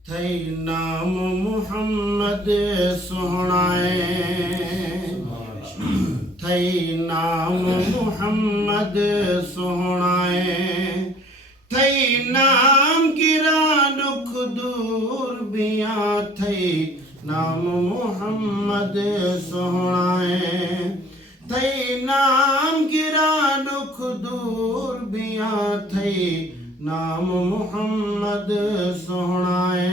थई नाम मुहम्मद सोहणाए, थई नाम मुहम्मद सोहणाए, थई नाम गिरा दुख दूर बिया, थई नाम मुहम्मद सोहणाए, थई नाम गिरा दुख दूर बिया, थई नाम मुहम्मद सोहणाए,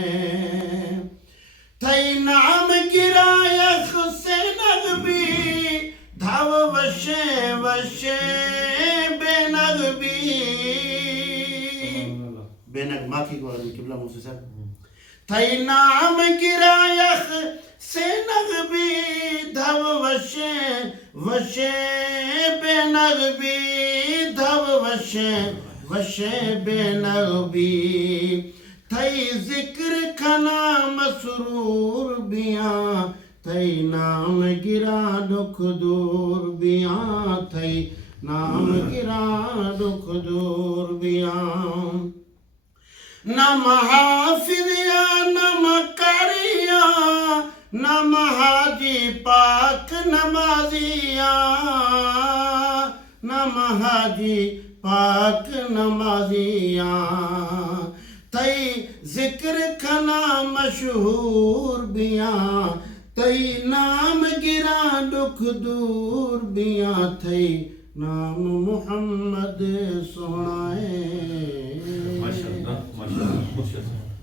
थई नाम गिरायख से नगबी, धाव वशे वशे बेनगबी, बेनग माखी को किबला मुझसे सर, थई नाम गिरायख से नगबी, धाव वशे वशे बेनगबी, धाव वशे वशे बेनगबी, थई जिक्र खना मसरूर बिया, थई नाम गिरा दुख दूर बिया, थई नाम गिरा दुख दूर बिया, नम हाफिज़िया नम कारिया, नम हाजी पाक नमाजिया, नम हाजी पाक नमाजिया, तई जिक्र खना मशहूर बिया, तई नाम गिरा दुख दूर बिया, थई नाम मुहम्मद सोहणाए। माशाअल्लाह माशाअल्लाह।